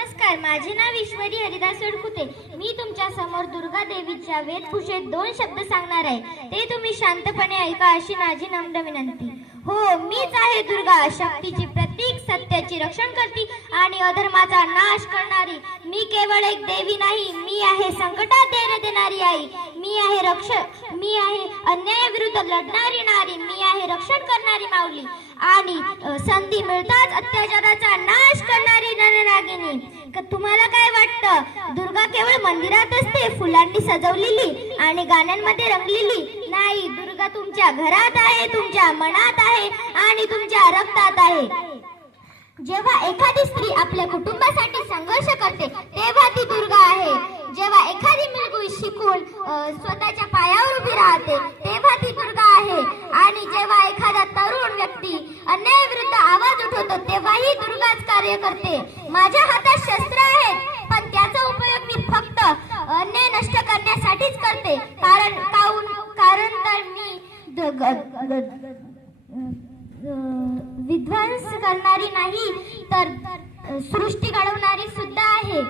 नमस्कार माझे नाव ईश्वरी हरिदास वडकुते मी तुमच्यासमोर दुर्गा देवीच्या वेदभूषेत दोन शब्द सांगणार आहे. ते तुम्ही शांतपणे ऐका अशी माझी नम्र विनंती. हो मीच आहे दुर्गा. शक्तीची प्रतीक सत्याची रक्षण करती आणि अधर्माचा नाश करणारी. मी केवळ एक देवी नाही मी आहे संकटात धैर्य देणारी आई. मी आहे रक्षक मी आहे अन्यायाविरुद्ध लढणारी नारी. मी आहे रक्षण करणारी माऊली. आणि संधी मिळताच अत्याचाराचा नाश करणारी नरनागिनी. क- तुम्हाला काय वाटतं? दुर्गा केवळ मंदिरात असते फुलांनी सजवलेली आणि गाण्यांमध्ये रंगलेली नाही. दुर्गा तुमच्या घरात आहे तुमच्या मनात आहे आणि तुमच्या रक्तात आहे. जेव्हा एखादी स्त्री आपल्या कुटुंबासाठी संघर्ष करते तेव्हा ती दुर्गा आहे. जेव्हा एखादी मुलगी शिकून स्वतःच्या पायावर उभी राहते तेव्हा ती दुर्गा आहे. आणि जेव्हा एखादा तरुण व्यक्ती अन्यायाविरुद्ध आवाज उठवतो तेव्हाही दुर्गाच कार्य करते. माझ्या हातात शस्त्र आहेत पण त्याचा उपयोग मी फक्त अन्याय नष्ट करण्यासाठीच करते. कारण काऊन कारण तर मी विध्वंस करणारी नाही तर सृष्टी घडवणारी सुद्धा आहे.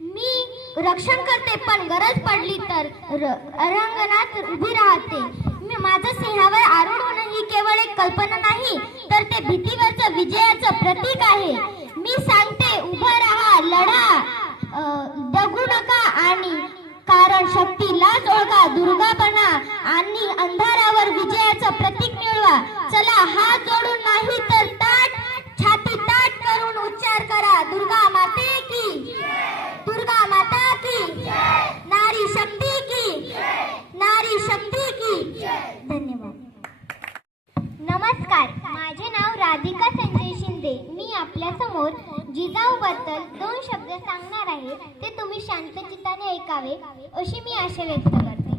मी रक्षण करते पण गरज पडली तर र- रंगणात उभी राहते. माझं सिंहावर आरूढ होणं ही केवळ एक कल्पना नाही तर ते भीतीवरचं विजयाचं प्रतीक आहे. मी सांगते उभं राहा लढा. दगू नका आणि कारण शक्तीलाच ओळखा दुर्गापणा आणि अंधारावर विजयाचं प्रतीक मिळवा. चला हात जोडून नाही तर ताट छाती ताट करून उच्चार करा. दुर्गा माते की दुर्गा माता की नारी शक्ती की नारी शक्ती की धन्यवाद नमस्कार माझे नाव राधिका संजय शिंदे मी आपल्यासमोर जिजाऊ बद्दल दोन सांगणार आहे ते तुम्ही शांतचित्ताने ऐकावे अशी मी आशा व्यक्त करते.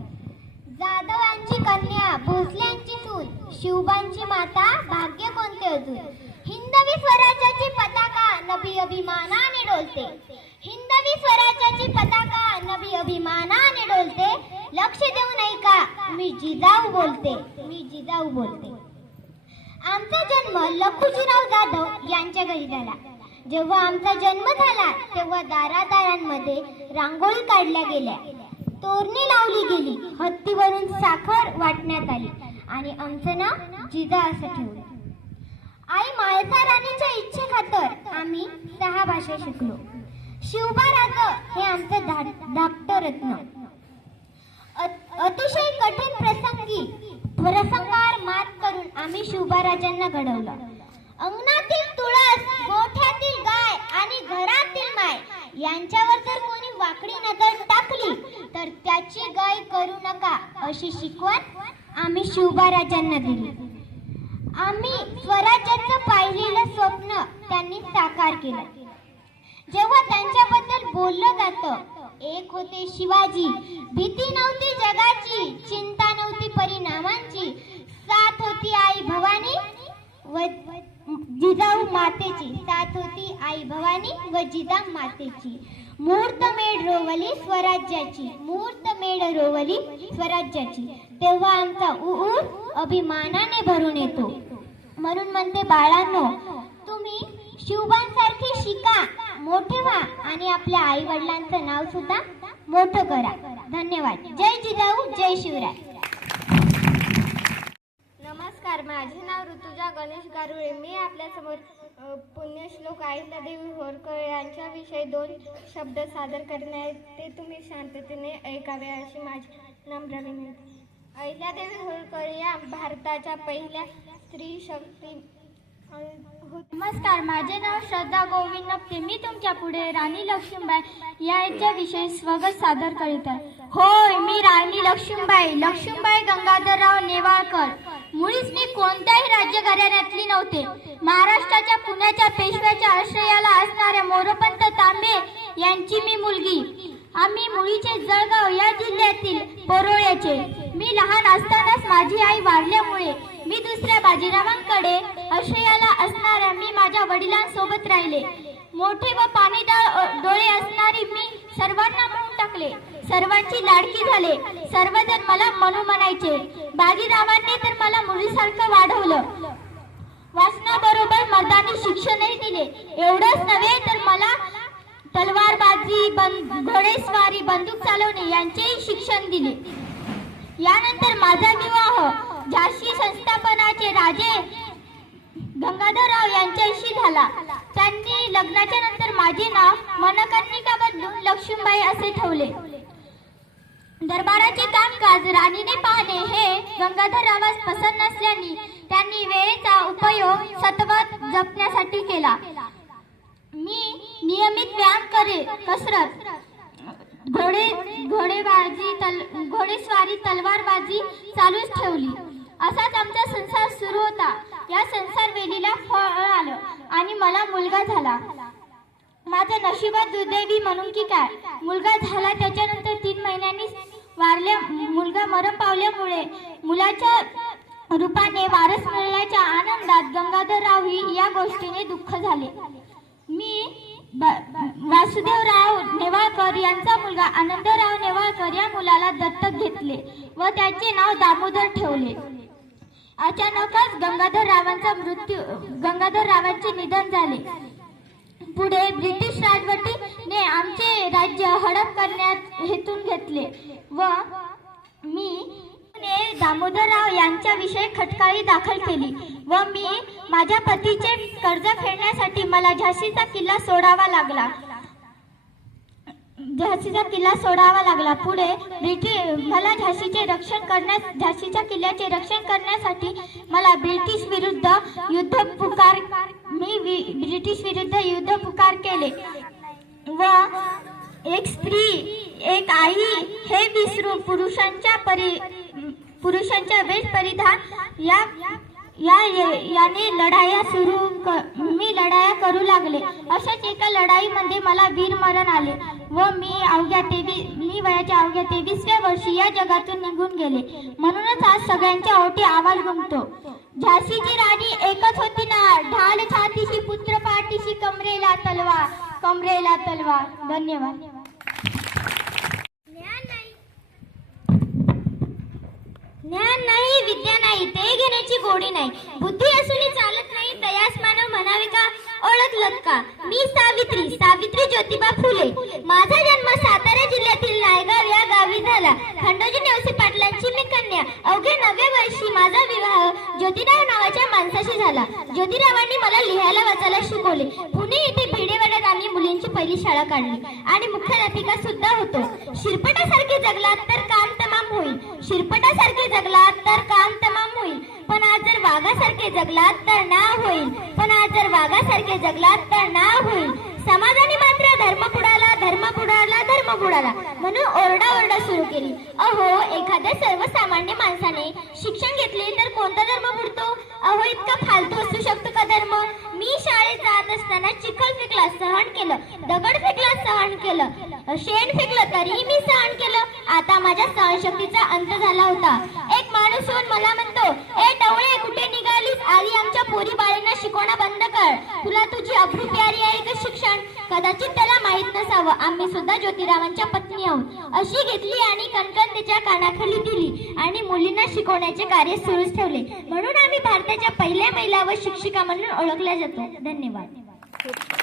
जाधवांची कन्या भोसल्यांची सून शिवबांची माता भाग्य कोणते अजून? हिंदवी स्वराज्याची पताका नभी अभिमानाने डोलते. हिंदवी स्वराज्याची पताका नभी अभिमानाने डोलते. लक्ष देऊन ऐका मी जिजाऊ बोलते मी जिजाऊ बोलते. आमचा जन्म लखुजीराव जाधव यांच्या घरी झाला. जेव्हा आमचा जन्म झाला तेव्हा दारादारांमध्ये रांगोळी काढल्या गेल्या. तोरणी लावली गेली. हत्तीवरून साखर वाटण्यात आली. आणि आमचं नाव जिजा असं ठेवलं. आई माळसा राणीच्या इच्छेखातर आम्ही सहा भाषा शिकलो. शिवबा राग हे आमचं धाकट रत्न अतिशय कठीण प्रसंगी प्रसंगावर मात करून आम्ही शिवबाराजांना घडवलं. अंगणातील तुळस मोठ्या गाय आणि घरातील माय यांच्यावर जर कोणी वाकडी नजर टाकली तर त्याची गाय करू नका अशी शिकवण आम्ही शिवबाराजांना दिली. आम्ही स्वराज्याचं पाहिलेलं स्वप्न त्यांनी साकार केलं. जेव्हा त्यांच्याबद्दल बोललं जातं एक होते शिवाजी भीती नव्हती जगाची चिंता नव्हती परिणामांची साथ होती आई भवानी व जिजाऊ मातेची साथ होती आई भवानी व जिजा मातेची. मुहूर्त मेढ रोवली स्वराज्याची मुहूर्त मेढ रोवली स्वराज्याची. तेव्हा आमचा ऊर अभिमानाने भरून येतो. म्हणून म्हणते बाळांनो तुम्ही शिवबांसारखे शिका मोठे व्हा आणि आपल्या आई वडिलांचं नाव सुद्धा मोठं करा. धन्यवाद. जय जिजाऊ जय शिवराय. नमस्कार माझे नाव ऋतुजा गणेश गारुळे. मी आपल्यासमोर पुण्यश्लोक अहिल्यादेवी होरकर यांच्याविषयी दोन शब्द सादर करणे आहेत. ते तुम्ही शांततेने ऐकावे अशी माझी नम्र विनंती. अहिल्यादेवी होरकर या भारताच्या पहिल्या स्त्री शक्ती नमस्कार माझे नाव श्रद्धा गोविंद नपते मी तुमच्यापुढे राणी लक्ष्मीबाई याच्याविषयी स्वगत सादर करीत आहे. होय मी राणी लक्ष्मीबाई. लक्ष्मीबाई गंगाधरराव नेवाळकर. मुळीच मी कोणत्याही राज्य घराण्यातली नव्हते. महाराष्ट्राच्या पुण्याच्या पेशव्याच्या आश्रयाला असणाऱ्या मोरपंत तांबे यांची मी मुलगी. आम्ही मुळीचे जळगाव या जिल्ह्यातील परोळ्याचे मी लहान असतानाच माझी आई वारल्यामुळे मी दुसऱ्या बाजीरावांकडे आश्रयाला असणाऱ्या मी माझ्या वडिलांसोबत राहिले. मोठे व पाणीदार डोळे असणारी मी सर्वांना म्हणून टाकले. सर्वांची लाडकी झाले. सर्वजण मला मनू म्हणायचे. बाजीरावांनी तर मला मुलीसारखं वाढवलं. वाचनाबरोबर मर्दानी शिक्षणही दिले. एवढंच नव्हे तर मला तलवारबाजी घोडेस्वारी बंदूक चालवणे यांचेही शिक्षण दिले. यानंतर माझा विवाह झाशी संस्थापनाचे राजे गंगाधरराव यांच्याशी झाला. त्यांनी लग्नाच्या नंतर माझे नाव मनकर्णिका बदलून लक्ष्मीबाई असे ठेवले. दरबाराचे कामकाज राणीने पाहणे हे गंगाधररावास पसंत नसल्याने त्यांनी वेळेचा उपयोग सतवत जपण्यासाठी केला. मी नियमित व्यायाम करे कसरत घोडे घोडेबाजी तल घोडेस्वारी तलवारबाजी चालूच ठेवली. असाच आमचा संसार सुरू होता. या संसार वेलीला फळ मुलगा झाला. माझ्या नशिबात दुर्दैवी म्हणून की काय? मुलगा झाला त्याच्यानंतर तीन महिन्यांनी वारल्या मुलगा मरण पावल्यामुळे मुलाच्या रूपाने वारस मिळण्याच्या आनंदात गंगाधररावही या गोष्टीने दुःख झाले. मी ब- वासुदेवराव नेवाळकर यांचा मुलगा आनंदराव नेवाळकर या मुलाला दत्तक घेतले व त्याचे नाव दामोदर ठेवले. अचानकच गंगाधर रावांचा मृत्यू गंगाधर रावांचे निधन झाले. पुढे ब्रिटिश राजवटीने आमचे राज्य हडप करण्यात हेतून घेतले व मी ने दामोदरराव यांच्याविषयी खटकाळी दाखल केली व मी माझ्या पतीचे कर्ज फेडण्यासाठी मला झाशीचा किल्ला सोडावा लागला. झाशीचा किल्ला सोडावा लागला. पुढे ब्रिटिश मला झाशीचे रक्षण करण्यास झाशीच्या किल्ल्याचे रक्षण करण्यासाठी मला ब्रिटिश विरुद्ध युद्ध पुकार मी वि- ब्रिटिश विरुद्ध युद्ध पुकार केले. व एक स्त्री एक आई हे विसरून पुरुषांच्या परि पुरुषांच्या वेश परिधान या या याने लढाया सुरू क- मी लढाया करू लागले. अशाच एका लढाईमध्ये मला वीर मरण आले. व मी अवघ्या तेवीस मी वयाच्या अवघ्या तेवीसव्या वर्षी या जगातून निघून गेले. म्हणूनच आज सगळ्यांच्या ओठी आवाज घुमतो झाशीची राणी एकच होती ना ढाल छातीशी पुत्र पाठीशी कमरेला तलवार कमरेला तलवार. धन्यवाद. ज्ञान नाही विद्या नाही ते घेण्याची गोडी नाही. बुद्धी असूनही चालत नाही तयास मानव म्हणावे का? ओळखलं का मी सावित्री सावित्री ज्योतिबा फुले. माझा जन्म सातारा जिल्ह्यातील नायगाव या गावी झाला. खंडोजी नेवसे पाटलांची मी कन्या. अवघ्या नव्या वर्षी माझा विवाह ज्योतिराव नावाच्या माणसाशी झाला. ज्योतिरावांनी मला लिहायला वाचायला शिकवले. पुणे येथे भिडेवाड्यात आम्ही मुलींची पहिली शाळा काढली. आणि मुख्याध्यापिका सुद्धा होतो. शिरपटासारखे जगलात तर काम तमाम होईल. शिरपटासारखे जगलात तर काम वाघासारखे जगलात तर नाव होईल. पण आज जर वाघासारखे जगलात तर नाव होईल. समाजाने मात्र धर्म बुडाला धर्म बुडाला धर्म बुडाला म्हणून ओरडा ओरडा सुरू केली. अहो एखाद्या सर्वसामान्य माणसाने शिक्षण घेतले तर कोणता धर्म बुडतो अहो इतका फालतू असू शकतो का धर्म? मी शाळेत जात असताना चिखल फेकला सहन केलं. दगड फेकला सहन केलं. शेण फेकलं तरीही मी सहन केलं. आता माझ्या सहनशक्तीचा अंत झाला होता. एक माणूस होऊन मला म्हणतो ए डवळे कुठे आधी आमच्या पोरी बाळींना शिकवणं बंद कर. तुला तुझी अब्रू प्यारी आहे का शिक्षण? कदाचित त्याला माहीत नसावं. आम्ही सुद्धा ज्योतिरावांच्या पत्नी आहोत. अशी घेतली आणि कणकण तिच्या कानाखाली दिली आणि मुलींना शिकवण्याचे कार्य सुरूच ठेवले. म्हणून आम्ही भारताच्या पहिल्या महिला व शिक्षिका म्हणून ओळखल्या जातो. धन्यवाद.